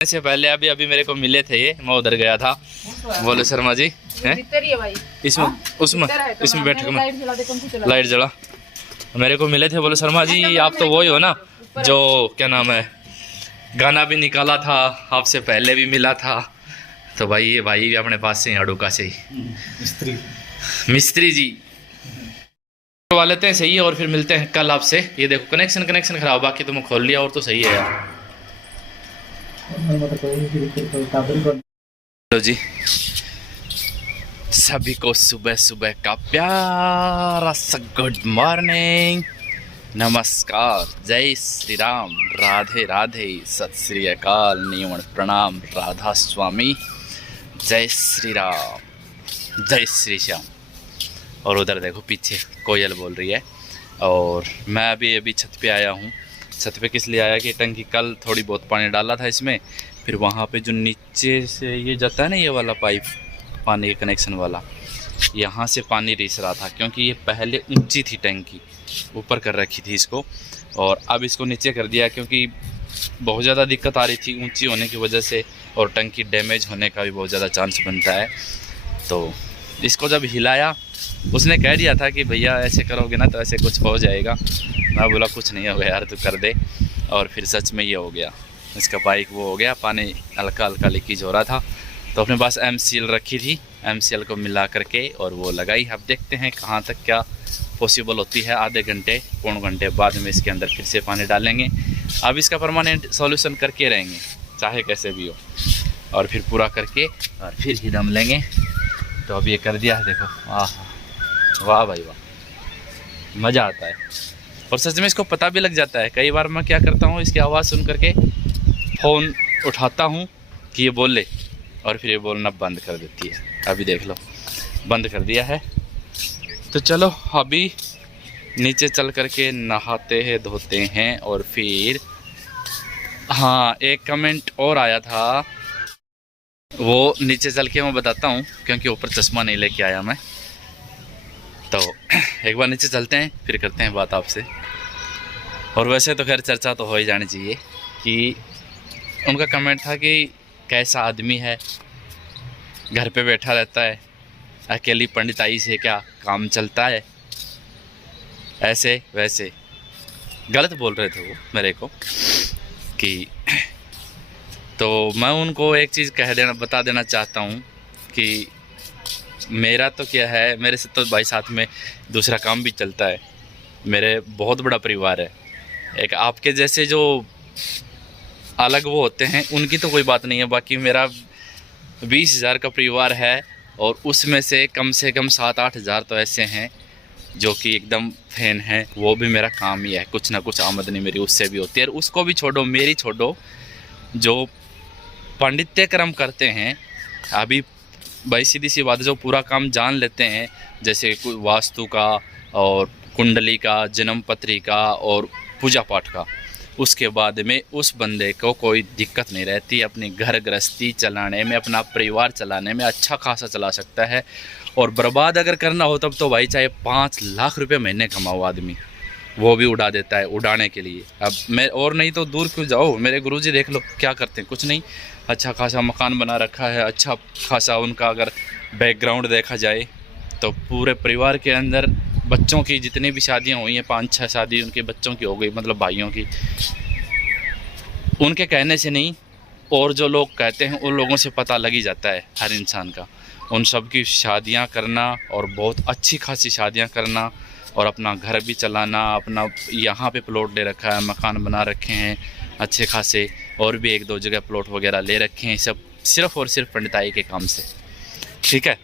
से पहले अभी अभी मेरे को मिले थे ये, मैं उधर गया था। बोले शर्मा जी हैं इसमें उसमें इसमें बैठ के लाइट जला मेरे को मिले थे। बोले शर्मा जी आप तो वही हो ना जो क्या नाम है गाना भी निकाला था, आपसे पहले भी मिला था। तो भाई ये भाई अपने पास से अड़ूका से ही मिस्त्री जी करवा लेते हैं, सही है। और फिर मिलते हैं कल आपसे। ये देखो कनेक्शन खराब, बाकी तो मैं खोल लिया और तो सही है यार। हेलो जी, सभी को सुबह सुबह का प्यारा सा गुड मॉर्निंग, नमस्कार, जय श्री राम, राधे राधे, सत श्री अकाल, नियमन प्रणाम, राधा स्वामी, जय श्री राम, जय श्री श्याम। और उधर देखो पीछे कोयल बोल रही है। और मैं अभी छत पे आया हूँ। छत पे किस लिए आया कि टंकी कल थोड़ी बहुत पानी डाला था इसमें, फिर वहाँ पे जो नीचे से ये जाता है ना ये वाला पाइप पानी के कनेक्शन वाला, यहाँ से पानी रिस रहा था क्योंकि ये पहले ऊंची थी टंकी, ऊपर कर रखी थी इसको, और अब इसको नीचे कर दिया क्योंकि बहुत ज़्यादा दिक्कत आ रही थी ऊंची होने की वजह से, और टंकी डैमेज होने का भी बहुत ज़्यादा चांस बनता है। तो इसको जब हिलाया, उसने कह दिया था कि भैया ऐसे करोगे ना तो ऐसे कुछ हो जाएगा। मैं बोला कुछ नहीं होगा यार तू कर दे, और फिर सच में ये हो गया। इसका पाइप वो हो गया, पानी हल्का हल्का लीकेज हो रहा था। तो अपने पास MCL रखी थी, MCL को मिला करके और वो लगाई। अब देखते हैं कहाँ तक क्या पॉसिबल होती है। आधे घंटे पौन घंटे बाद में इसके अंदर फिर से पानी डालेंगे। अब इसका परमानेंट सॉल्यूशन करके रहेंगे चाहे कैसे भी हो, और फिर पूरा करके और फिर ही दम लेंगे। तो अब ये कर दिया है देखो, वाह भाई वाह, मज़ा आता है। और सच में इसको पता भी लग जाता है। कई बार मैं क्या करता हूँ, इसकी आवाज़ सुन करके फ़ोन उठाता हूँ कि ये बोल ले, और फिर ये बोलना बंद कर देती है। अभी देख लो बंद कर दिया है। तो चलो अभी नीचे चल करके नहाते हैं धोते हैं, और फिर हाँ एक कमेंट और आया था, वो नीचे चल के मैं बताता हूँ क्योंकि ऊपर चश्मा नहीं लेके आया मैं। तो एक बार नीचे चलते हैं फिर करते हैं बात आपसे। और वैसे तो खैर चर्चा तो हो ही जानी चाहिए कि उनका कमेंट था कि कैसा आदमी है, घर पे बैठा रहता है, अकेली पंडिताई से क्या काम चलता है, ऐसे वैसे गलत बोल रहे थे वो मेरे को कि। तो मैं उनको एक चीज़ बता देना चाहता हूँ कि मेरा तो क्या है, मेरे से तो भाई साथ में दूसरा काम भी चलता है। मेरे बहुत बड़ा परिवार है। एक आपके जैसे जो अलग वो होते हैं उनकी तो कोई बात नहीं है, बाकी मेरा 20,000 का परिवार है, और उसमें से कम 7-8 हज़ार तो ऐसे हैं जो कि एकदम फैन हैं। वो भी मेरा काम ही है, कुछ ना कुछ आमदनी मेरी उससे भी होती है। और उसको भी छोड़ो, मेरी छोड़ो, जो पांडित्य कर्म करते हैं, अभी भाई सीधी सी बात है, जो पूरा काम जान लेते हैं जैसे वास्तु का और कुंडली का, जन्म पत्री का और पूजा पाठ का, उसके बाद में उस बंदे को कोई दिक्कत नहीं रहती। अपनी घर गृहस्थी चलाने में, अपना परिवार चलाने में अच्छा खासा चला सकता है। और बर्बाद अगर करना हो तब तो भाई चाहे 5 लाख रुपये महीने कमाओ आदमी, वो भी उड़ा देता है उड़ाने के लिए। अब मैं और नहीं तो दूर क्यों जाओ, मेरे गुरुजी देख लो क्या करते हैं, कुछ नहीं, अच्छा खासा मकान बना रखा है, अच्छा खासा उनका अगर बैकग्राउंड देखा जाए तो पूरे परिवार के अंदर बच्चों की जितनी भी शादियां हुई हैं, 5-6 शादी उनके बच्चों की हो गई, मतलब भाइयों की, उनके कहने से नहीं, और जो लोग कहते हैं उन लोगों से पता लग ही जाता है हर इंसान का। उन सब की शादियाँ करना, और बहुत अच्छी खासी शादियाँ करना, और अपना घर भी चलाना, अपना यहाँ पे प्लॉट ले रखा है, मकान बना रखे हैं अच्छे खासे, और भी 1-2 जगह प्लॉट वगैरह ले रखे हैं, सब सिर्फ़ और सिर्फ पंडिताई के काम से। ठीक है,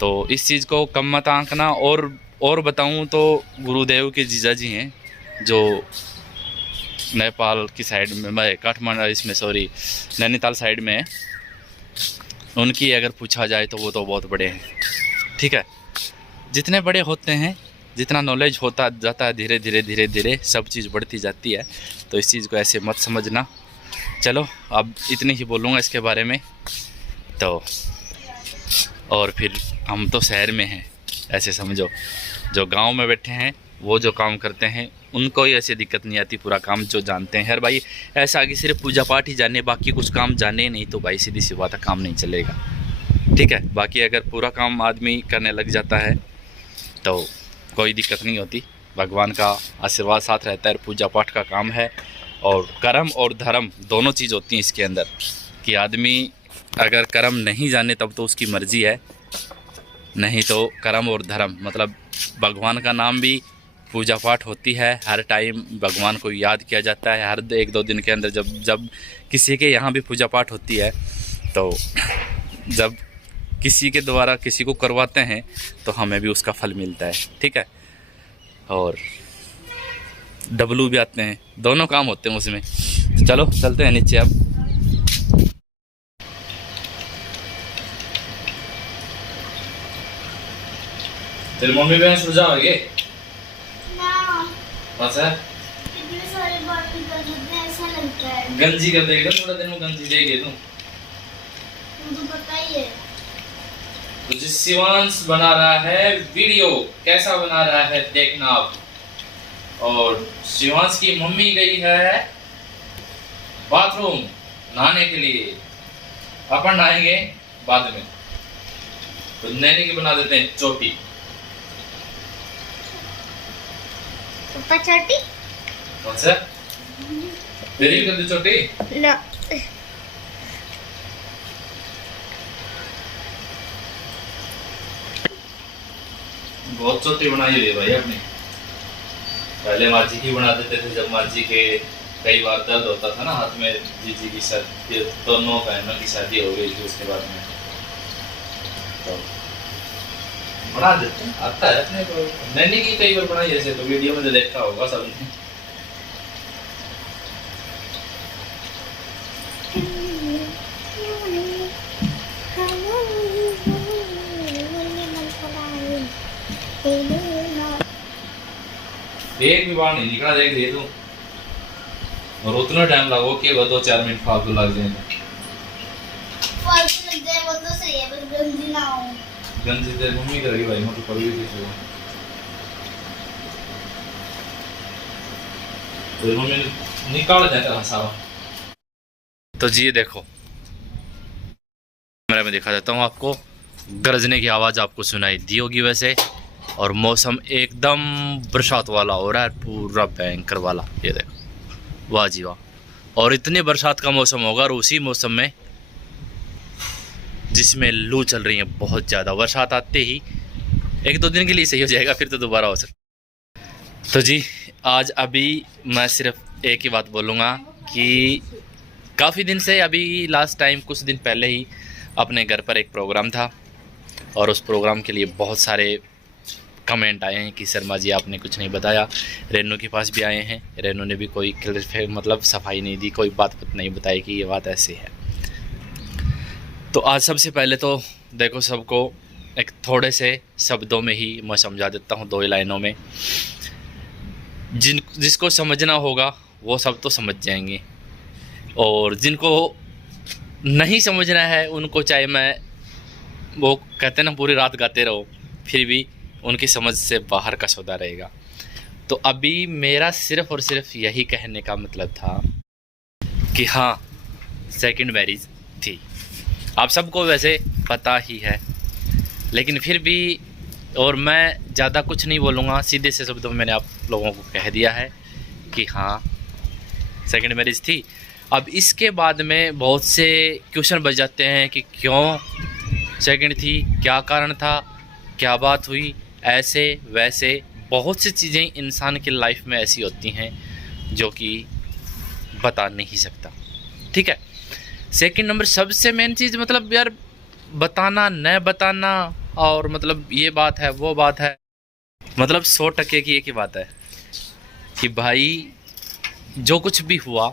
तो इस चीज़ को कम मत आंकना। और बताऊँ तो गुरुदेव के जीजा जी हैं जो नेपाल की साइड में, मैं काठमांडू इसमें सॉरी नैनीताल साइड में है, उनकी अगर पूछा जाए तो वो तो बहुत बड़े हैं। ठीक है, जितने बड़े होते हैं, जितना नॉलेज होता जाता है, धीरे धीरे सब चीज़ बढ़ती जाती है। तो इस चीज़ को ऐसे मत समझना। चलो अब इतने ही बोलूँगा इसके बारे में। तो और फिर हम तो शहर में हैं, ऐसे समझो, जो गांव में बैठे हैं वो जो काम करते हैं उनको ही ऐसी दिक्कत नहीं आती, पूरा काम जो जानते हैं। यार भाई ऐसा आगे सिर्फ पूजा पाठ ही जाने, बाकी कुछ काम जाने नहीं तो भाई सीधी सी बात है, काम नहीं चलेगा। ठीक है, बाकी अगर पूरा काम आदमी करने लग जाता है तो कोई दिक्कत नहीं होती, भगवान का आशीर्वाद साथ रहता है। पूजा पाठ का काम है और कर्म और धर्म दोनों चीज़ होती हैं इसके अंदर, कि आदमी अगर कर्म नहीं जाने तब तो उसकी मर्जी है, नहीं तो कर्म और धर्म मतलब भगवान का नाम भी पूजा पाठ होती है। हर टाइम भगवान को याद किया जाता है, हर 1-2 दिन के अंदर जब किसी के यहाँ भी पूजा पाठ होती है तो जब किसी के द्वारा किसी को करवाते हैं तो हमें भी उसका फल मिलता है। ठीक है, और डबलू भी आते हैं, दोनों काम होते हैं उसमें। तो चलो चलते हैं नीचे अब। तेरी मम्मी बहन सो जाओगे बस है, गंजी कर देगा थोड़ा दिन में, गंजी देगी तुम तो पता ही है। तो जिस शिवांश बना रहा है वीडियो, कैसा बना रहा है देखना आप। और शिवांश की मम्मी गई है बाथरूम नहाने के लिए, अपन नहाएंगे बाद में। तो नैनी की बना देते हैं चोटी। चोटी कौन सा तेरी भी कर दी चोटी ना? बहुत छोटी बनाई हुई है भाई अपनी। पहले मार्जी की बना देते थे, जब मार्जी के कई बार दर्द होता था ना हाथ में। जीजी की शादी, दोनों बहनों की शादी हो गई थी उसके बाद में, तो बना देते हैं, आता है अपने को। नैनी की कई बार बनाई ऐसे, तो वीडियो में तो देखा होगा सबने। एक भी बार नहीं निकला, देख रही तू। और उतना टाइम लगो कि 2-4 मिनट फालतू लग जाए, फालतू लग जाए वो तो सही है, बस गंजी ना हो। गंजी तेरी मम्मी करेगी भाई, मैं तो कभी भी नहीं। तेरी मम्मी निकाल देता हसावा। तो जी ये देखो, कैमरे में दिखा देता हूँ आपको। गरजने की आवाज़ आपको सुनाई दी होगी वैसे, और मौसम एकदम बरसात वाला हो रहा है, पूरा भयंकर वाला। ये देखो, वाह जी वाह। और इतनी बरसात का मौसम होगा, और उसी मौसम में जिसमें लू चल रही है बहुत ज़्यादा। बरसात आते ही 1-2 दिन के लिए सही हो जाएगा, फिर तो दोबारा हो सकता। तो जी आज अभी मैं सिर्फ एक ही बात बोलूँगा कि काफ़ी दिन से, अभी लास्ट टाइम कुछ दिन पहले ही अपने घर पर एक प्रोग्राम था, और उस प्रोग्राम के लिए बहुत सारे कमेंट आए हैं कि शर्मा जी आपने कुछ नहीं बताया। रेनू के पास भी आए हैं, रेनू ने भी कोई मतलब सफाई नहीं दी, कोई बात नहीं बताई कि ये बात ऐसी है। तो आज सबसे पहले तो देखो, सबको एक थोड़े से शब्दों में ही मैं समझा देता हूँ, 2 लाइनों में। जिसको समझना होगा वो सब तो समझ जाएंगे, और जिनको नहीं समझना है उनको चाहे मैं, वो कहते ना पूरी रात गाते रहो, फिर भी उनकी समझ से बाहर का सौदा रहेगा। तो अभी मेरा सिर्फ़ और सिर्फ यही कहने का मतलब था कि हाँ, सेकंड मैरिज थी। आप सबको वैसे पता ही है, लेकिन फिर भी, और मैं ज़्यादा कुछ नहीं बोलूँगा, सीधे से शब्दों में मैंने आप लोगों को कह दिया है कि हाँ सेकंड मैरिज थी। अब इसके बाद में बहुत से क्वेश्चन बच जाते हैं कि क्यों सेकंड थी, क्या कारण था, क्या बात हुई, ऐसे वैसे बहुत सी चीज़ें इंसान की लाइफ में ऐसी होती हैं जो कि बता नहीं सकता। ठीक है, सेकंड नंबर सबसे मेन चीज़, मतलब यार बताना न बताना, और मतलब ये बात है वो बात है, मतलब 100% की एक ही बात है कि भाई जो कुछ भी हुआ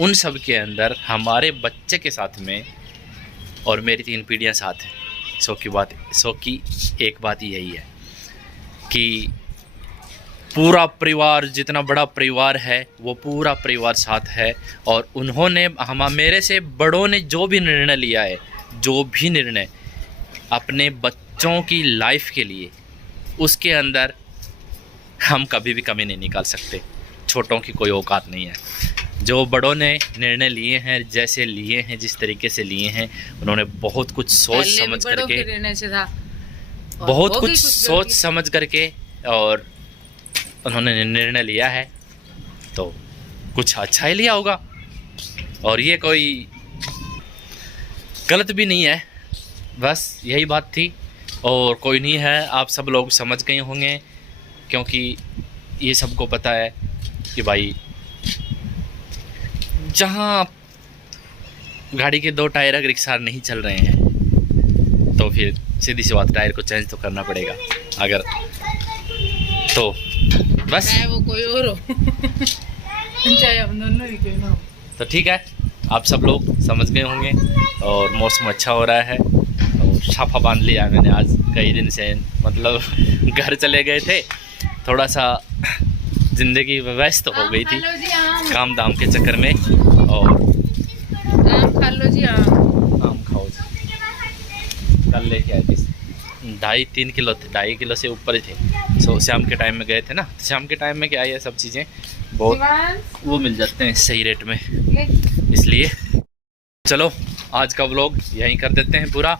उन सब के अंदर हमारे बच्चे के साथ में और मेरी 3 पीढ़ियाँ साथ हैं। 100 की एक बात यही है कि पूरा परिवार, जितना बड़ा परिवार है वो पूरा परिवार साथ है, और उन्होंने मेरे से बड़ों ने जो भी निर्णय लिया है, जो भी निर्णय अपने बच्चों की लाइफ के लिए, उसके अंदर हम कभी भी कमी नहीं निकाल सकते। छोटों की कोई औकात नहीं है। जो बड़ों ने निर्णय लिए हैं, जैसे लिए हैं, जिस तरीके से लिए हैं, उन्होंने बहुत कुछ सोच समझ करके, बहुत कुछ सोच समझ करके और उन्होंने निर्णय लिया है, तो कुछ अच्छा ही लिया होगा। और ये कोई गलत भी नहीं है, बस यही बात थी। और कोई नहीं है, आप सब लोग समझ गए होंगे, क्योंकि ये सबको पता है कि भाई जहाँ गाड़ी के 2 टायर अगर एक साथ नहीं चल रहे हैं तो फिर सीधी सी बात, टायर को चेंज तो करना पड़ेगा। अगर तो बस चाहे वो कोई और हो चाहे हम दोनों ही क्यों ना हो। तो ठीक है, आप सब लोग समझ गए होंगे। और मौसम अच्छा हो रहा है और साफा बांध लिया है मैंने आज। कई दिन से मतलब घर चले गए थे, थोड़ा सा ज़िंदगी व्यस्त हो गई थी काम दाम के चक्कर में। और आम खा लो जी, आम खाओ जी। कल लेके आए थे 2.5-3 किलो थे, 2.5 किलो से ऊपर ही थे। सो शाम के टाइम में गए थे ना, शाम के टाइम में क्या है, सब चीज़ें बहुत वो मिल जाते हैं सही रेट में, इसलिए चलो आज का व्लॉग यहीं कर देते हैं पूरा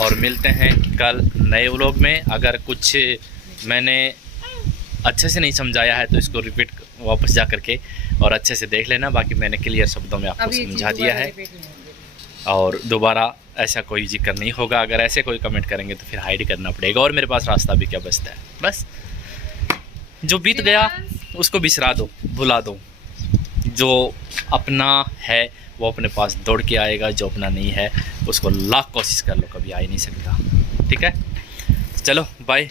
और मिलते हैं कल नए व्लॉग में। अगर कुछ मैंने अच्छे से नहीं समझाया है तो इसको रिपीट वापस जा करके और अच्छे से देख लेना। बाकी मैंने क्लियर शब्दों में आपको समझा दिया है और दोबारा ऐसा कोई जिक्र नहीं होगा। अगर ऐसे कोई कमेंट करेंगे तो फिर हाइड करना पड़ेगा और मेरे पास रास्ता भी क्या बचता है। बस जो बीत गया उसको बिसरा दो, भुला दो। जो अपना है वो अपने पास दौड़ के आएगा, जो अपना नहीं है उसको लाख कोशिश कर लो, कभी आ ही नहीं सकता। ठीक है, चलो बाय।